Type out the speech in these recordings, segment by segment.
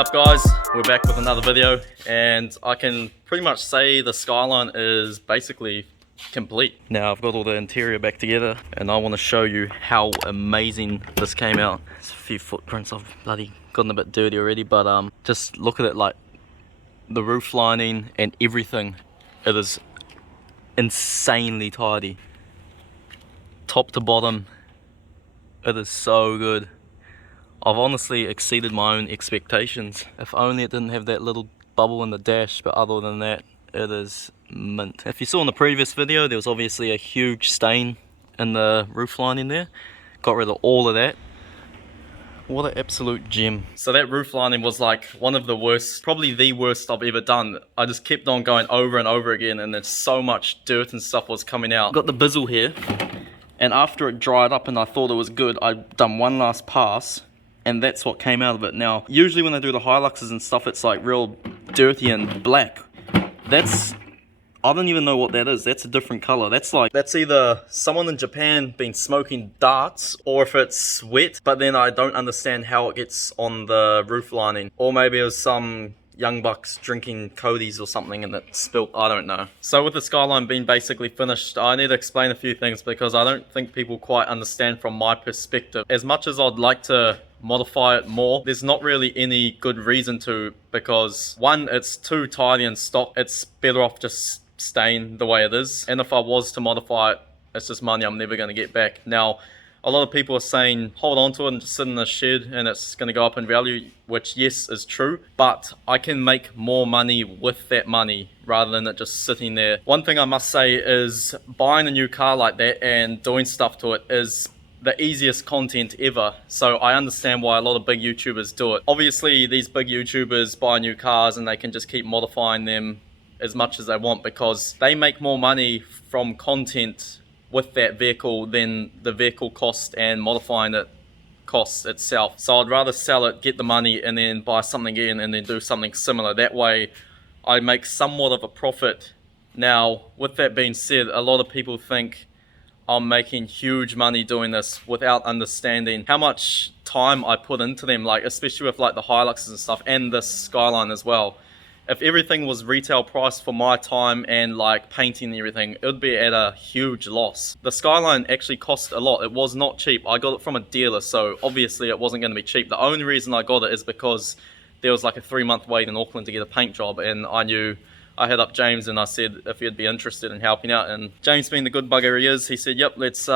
up guys, we're back with another video, and I can pretty much say the Skyline is basically complete. Now I've got all the interior back together and I want to show you how amazing this came out. There's a few footprints, I've bloody gotten a bit dirty already, but just look at it, like the roof lining and everything. It is insanely tidy, top to bottom. It is so good. I've honestly exceeded my own expectations. If only it didn't have that little bubble in the dash, but other than that, it is mint. If you saw in the previous video, there was obviously a huge stain in the roof lining there. Got rid of all of that. What an absolute gem. So that roof lining was like one of the worst, probably the worst I've ever done. I just kept on going over and over again, and there's so much dirt and stuff was coming out. Got the bizzle here, and after it dried up and I thought it was good, I'd done one last pass, and that's what came out of it. Now, usually when I do the hiluxes and stuff, it's like real dirty and black. That's, I don't even know what that is. That's a different color. That's either someone in Japan been smoking darts, or if it's sweat, but then I don't understand how it gets on the roof lining. Or maybe it was some young bucks drinking Cody's or something and it spilt, I don't know. So with the Skyline being basically finished, I need to explain a few things because I don't think people quite understand from my perspective. As much as I'd like to modify it more, there's not really any good reason to, because one, it's too tidy in stock. It's better off just staying the way it is, and if I was to modify it, it's just money I'm never going to get back. Now, a lot of people are saying hold on to it and just sit in the shed and it's going to go up in value, which yes is true, but I can make more money with that money rather than it just sitting there. One thing I must say is buying a new car like that and doing stuff to it is the easiest content ever. So I understand why a lot of big YouTubers do it. Obviously these big YouTubers buy new cars and they can just keep modifying them as much as they want because they make more money from content with that vehicle than the vehicle cost and modifying it costs itself. So I'd rather sell it, get the money, and then buy something again and then do something similar. That way I make somewhat of a profit. Now, with that being said, a lot of people think I'm making huge money doing this without understanding how much time I put into them, like especially with like the Hiluxes and stuff and this Skyline as well. If everything was retail price for my time and like painting and everything, it would be at a huge loss. The Skyline actually cost a lot. It was not cheap. I got it from a dealer, so obviously it wasn't going to be cheap. The only reason I got it is because there was like a 3-month wait in Auckland to get a paint job, and I knew, I hit up James and I said if he'd be interested in helping out, and James, being the good bugger he is, he said yep, let's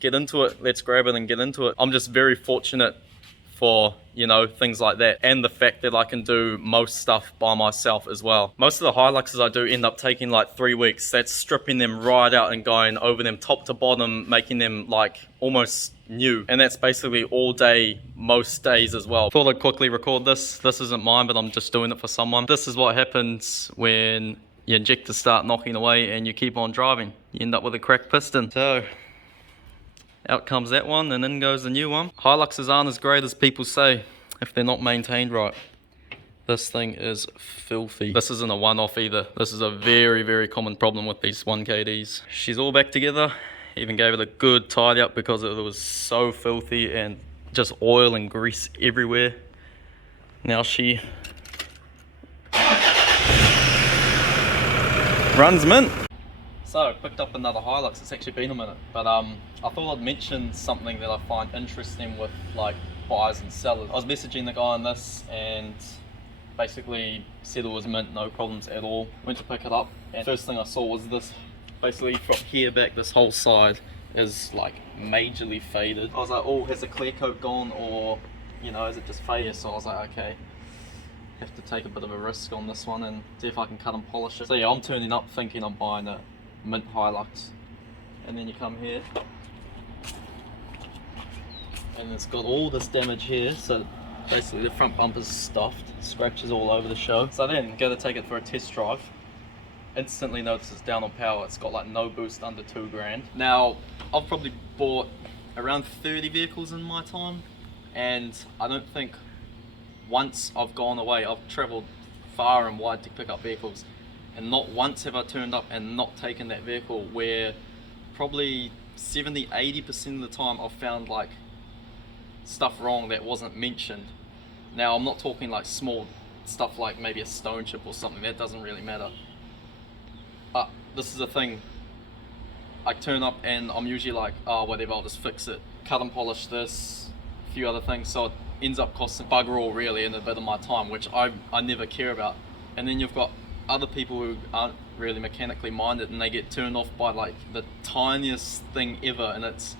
get into it, let's grab it and get into it. I'm just very fortunate for, you know, things like that, and the fact that I can do most stuff by myself as well. Most of the Hiluxes I do end up taking like 3 weeks. That's stripping them right out and going over them top to bottom, making them like almost new, and that's basically all day, most days as well. Thought I'd quickly record this. This isn't mine, but I'm just doing it for someone. This is what happens when your injectors start knocking away and you keep on driving. You end up with a cracked piston. So out comes that one, and in goes the new one. Hiluxes aren't as great as people say if they're not maintained right. This thing is filthy. This isn't a one-off either. This is a very, very common problem with these 1KDs. She's all back together. Even gave it a good tidy up because it was so filthy and just oil and grease everywhere. Now she runs mint. So I picked up another Hilux. It's actually been a minute, but I thought I'd mention something that I find interesting with like buyers and sellers. I was messaging the guy on this and basically said it was mint, no problems at all. Went to pick it up, and first thing I saw was this. Basically from here back, this whole side is like majorly faded. I was like, oh, has the clear coat gone, or you know, is it just faded? So I was like, okay, have to take a bit of a risk on this one and see if I can cut and polish it. So yeah, I'm turning up thinking I'm buying a mint Hilux, and then you come here and it's got all this damage here. So basically the front bumper's stuffed, scratches all over the show. So then go to take it for a test drive. Instantly notice it's down on power. It's got like no boost under 2 grand. Now I've probably bought around 30 vehicles in my time, and I don't think once I've gone away, I've traveled far and wide to pick up vehicles, and not once have I turned up and not taken that vehicle, where probably 70-80% of the time I've found like stuff wrong that wasn't mentioned. Now I'm not talking like small stuff like maybe a stone chip or something, that doesn't really matter. But this is the thing, I turn up and I'm usually like, oh whatever, I'll just fix it. Cut and polish this, a few other things, so it ends up costing bugger all really and a bit of my time, which I never care about. And then you've got other people who aren't really mechanically minded and they get turned off by like the tiniest thing ever, and it's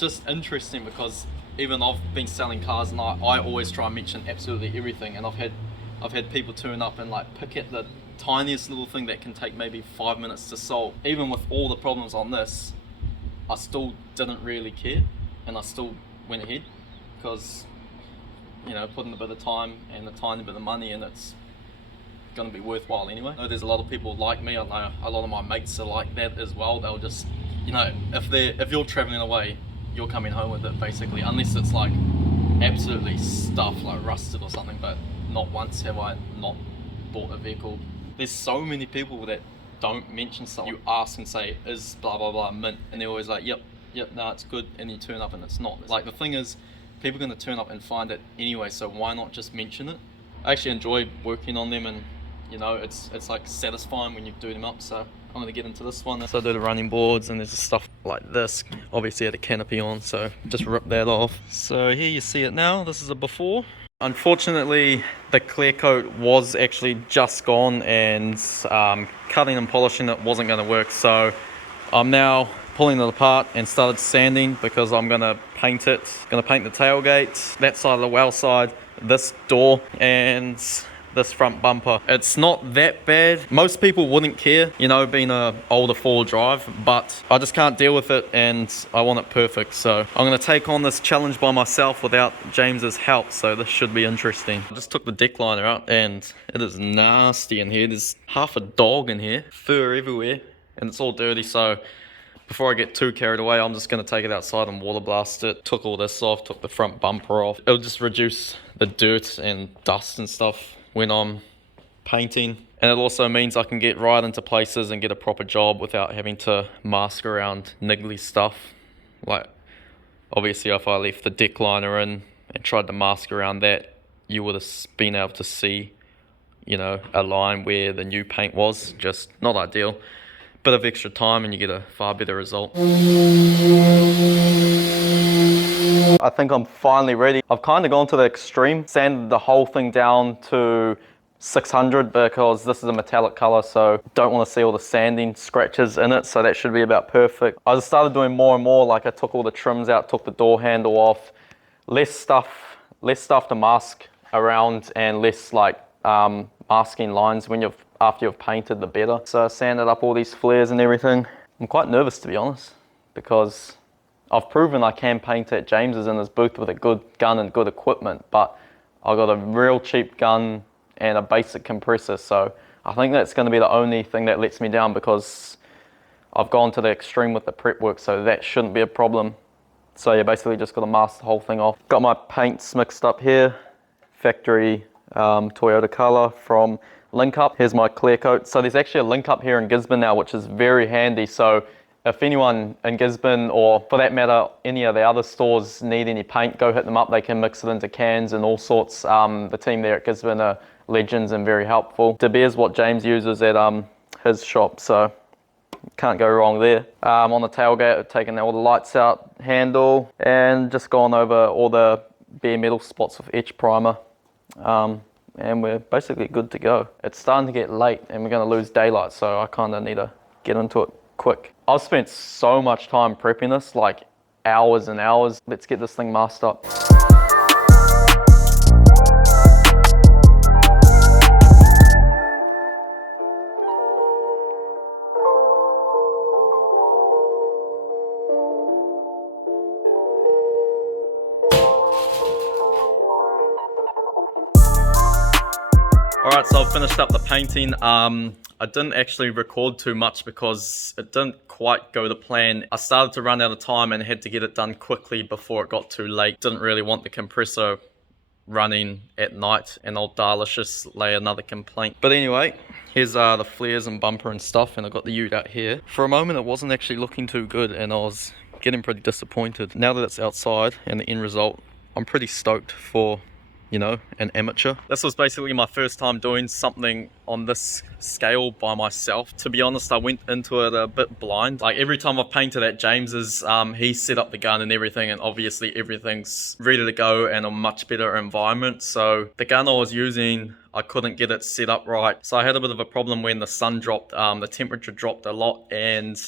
just interesting because even I've been selling cars and I always try and mention absolutely everything, and I've had people turn up and like pick at the tiniest little thing that can take maybe 5 minutes to solve. Even with all the problems on this, I still didn't really care and I still went ahead because, you know, putting a bit of time and a tiny bit of money in it's going to be worthwhile anyway. I know there's a lot of people like me. I know a lot of my mates are like that as well. They'll just, you know, if you're traveling away, you're coming home with it basically, unless it's like absolutely stuffed, like rusted or something. But not once have I not bought a vehicle. There's so many people that don't mention something. You ask and say, is blah blah blah mint, and they're always like, yep, no, it's good, and you turn up and it's not. Like, the thing is, people are going to turn up and find it anyway, so why not just mention it? I actually enjoy working on them, and you know, it's like satisfying when you do them up. So I'm going to get into this one. So I do the running boards, and there's just stuff like this. Obviously I had a canopy on, so just rip that off. So here you see it now. This is a before. Unfortunately, the clear coat was actually just gone, and cutting and polishing it wasn't going to work. So I'm now pulling it apart and started sanding because I'm going to paint it. Going to paint the tailgate, that side of the well side, this door, and this front bumper. It's not that bad. Most people wouldn't care, you know, being a older 4-wheel drive, but I just can't deal with it and I want it perfect. So I'm going to take on this challenge by myself without James's help, so this should be interesting. I just took the deck liner out and it is nasty in here. There's half a dog in here, fur everywhere, and it's all dirty. So before I get too carried away, I'm just going to take it outside and water blast it. Took all this off, took the front bumper off. It'll just reduce the dirt and dust and stuff when I'm painting, and it also means I can get right into places and get a proper job without having to mask around niggly stuff. Like, obviously if I left the deck liner in and tried to mask around that, you would have been able to see, you know, a line where the new paint was. Just not ideal. Bit of extra time and you get a far better result. I think I'm finally ready. I've kind of gone to the extreme, sanded the whole thing down to 600 because this is a metallic color, so don't want to see all the sanding scratches in it, so that should be about perfect. I just started doing more and more, like I took all the trims out, took the door handle off, less stuff to mask around, and less like masking lines when after you've painted, the better. So I sanded up all these flares and everything. I'm quite nervous, to be honest, because I've proven I can paint at James's in his booth with a good gun and good equipment, but I've got a real cheap gun and a basic compressor, so I think that's going to be the only thing that lets me down, because I've gone to the extreme with the prep work, so that shouldn't be a problem. So yeah, basically just got to mask the whole thing off. Got my paints mixed up here, factory Toyota color from Link Up. Here's my clear coat. So there's actually a Link Up here in Gisborne now, which is very handy. So if anyone in Gisborne, or for that matter any of the other stores, need any paint, go hit them up. They can mix it into cans and all sorts. The team there at Gisborne are legends and very helpful. De Beers what James uses at his shop, so can't go wrong there. On the tailgate, I've taken all the lights out, handle, and just gone over all the bare metal spots with etch primer. And we're basically good to go. It's starting to get late and we're going to lose daylight, so I kind of need to get into it quick. I've spent so much time prepping this, like hours and hours. Let's get this thing masked up. Alright, so I've finished up the painting. I didn't actually record too much because it didn't quite go to plan. I started to run out of time and had to get it done quickly before it got too late. Didn't really want the compressor running at night, and old Darlicious lay another complaint. But anyway, here's the flares and bumper and stuff, and I got the ute out here. For a moment it wasn't actually looking too good and I was getting pretty disappointed. Now that it's outside and the end result, I'm pretty stoked for you know, an amateur. This was basically my first time doing something on this scale by myself. To be honest, I went into it a bit blind. Like every time I've painted at James's, he set up the gun and everything, and obviously everything's ready to go and a much better environment. So the gun I was using, I couldn't get it set up right. So I had a bit of a problem when the sun dropped, the temperature dropped a lot, and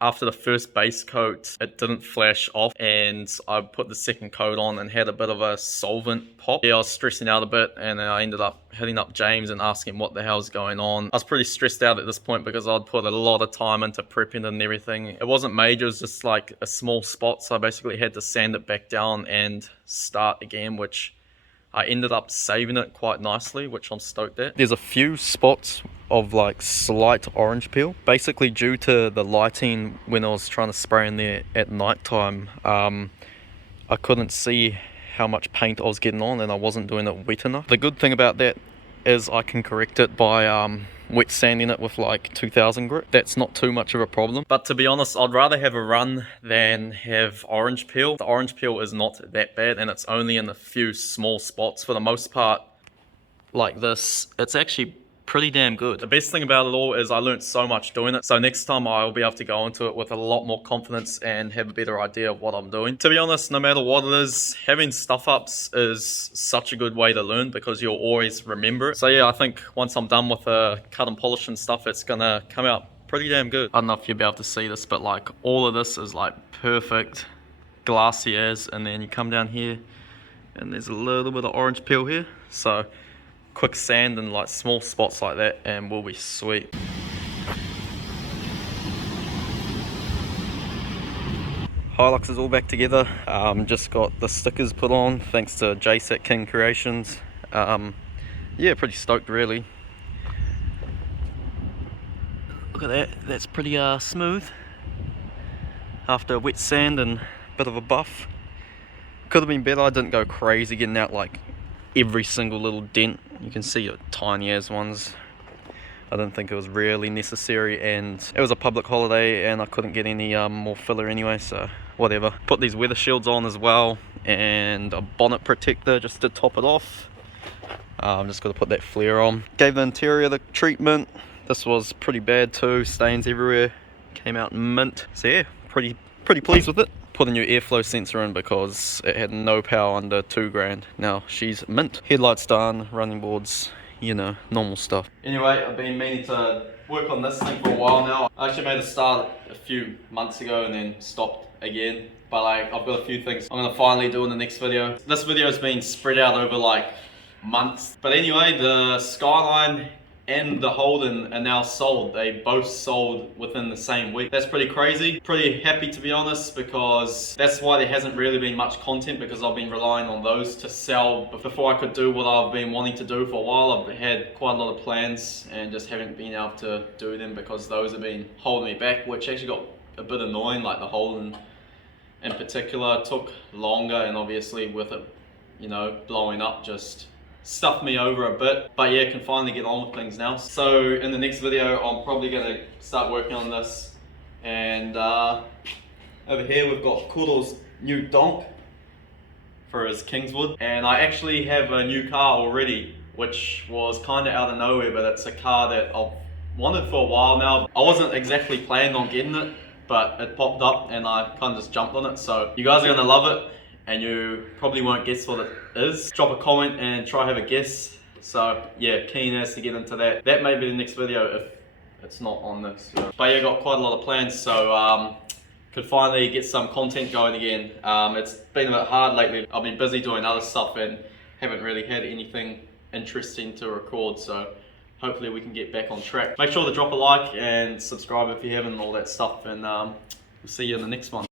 after the first base coat, it didn't flash off, and I put the second coat on and had a bit of a solvent pop. Yeah, I was stressing out a bit, and then I ended up hitting up James and asking what the hell's going on. I was pretty stressed out at this point because I'd put a lot of time into prepping and everything. It wasn't major, it was just like a small spot, so I basically had to sand it back down and start again, which I ended up saving it quite nicely, which I'm stoked at. There's a few spots of like slight orange peel, basically due to the lighting when I was trying to spray in there at night time. I couldn't see how much paint I was getting on, and I wasn't doing it wet enough. The good thing about that is I can correct it by wet sanding it with like 2000 grit. That's not too much of a problem. But to be honest, I'd rather have a run than have orange peel. The orange peel is not that bad, and it's only in a few small spots. For the most part, like this, it's actually pretty damn good. The best thing about it all is I learned so much doing it, so next time I'll be able to go into it with a lot more confidence and have a better idea of what I'm doing. To be honest, no matter what it is, having stuff ups is such a good way to learn because you'll always remember it. So yeah, I think once I'm done with the cut and polish and stuff, it's gonna come out pretty damn good. I don't know if you'll be able to see this, but like all of this is like perfect glassy as, and then you come down here and there's a little bit of orange peel here, so quick sand and like small spots like that and we'll be sweet. Hilux is all back together. Just got the stickers put on thanks to JSAT King Creations. Yeah, pretty stoked really. Look at that, that's pretty smooth after wet sand and a bit of a buff. Could have been better. I didn't go crazy getting out like every single little dent. You can see your tiny as ones. I didn't think it was really necessary, and it was a public holiday and I couldn't get any more filler anyway, so whatever. Put these weather shields on as well and a bonnet protector just to top it off. I'm just going to put that flare on. Gave the interior the treatment. This was pretty bad too, stains everywhere. Came out mint. So yeah, pretty pleased with it. Put a new airflow sensor in because it had no power under 2 grand. Now she's mint. Headlights done, running boards, you know, normal stuff. Anyway, I've been meaning to work on this thing for a while now. I actually made a start a few months ago and then stopped again. But like, I've got a few things I'm gonna finally do in the next video. This video has been spread out over like months. But anyway, the Skyline and the Holden are now sold. They both sold within the same week. That's pretty crazy. Pretty happy to be honest, because that's why there hasn't really been much content, because I've been relying on those to sell before I could do what I've been wanting to do for a while. I've had quite a lot of plans and just haven't been able to do them because those have been holding me back, which actually got a bit annoying. Like the Holden in particular took longer, and obviously with it, you know, blowing up just stuffed me over a bit, but yeah, can finally get on with things now. So in the next video, I'm probably gonna start working on this. And over here we've got Kuro's new donk for his Kingswood, and I actually have a new car already, which was kind of out of nowhere, but it's a car that I've wanted for a while now. I wasn't exactly planning on getting it, but it popped up and I kind of just jumped on it. So you guys are gonna love it, and you probably won't guess what it is. Drop a comment and try have a guess. So yeah, keen as to get into that. That may be the next video if it's not on this. But yeah, got quite a lot of plans, so could finally get some content going again. It's been a bit hard lately. I've been busy doing other stuff and haven't really had anything interesting to record, so hopefully we can get back on track. Make sure to drop a like and subscribe if you haven't and all that stuff, and we'll see you in the next one.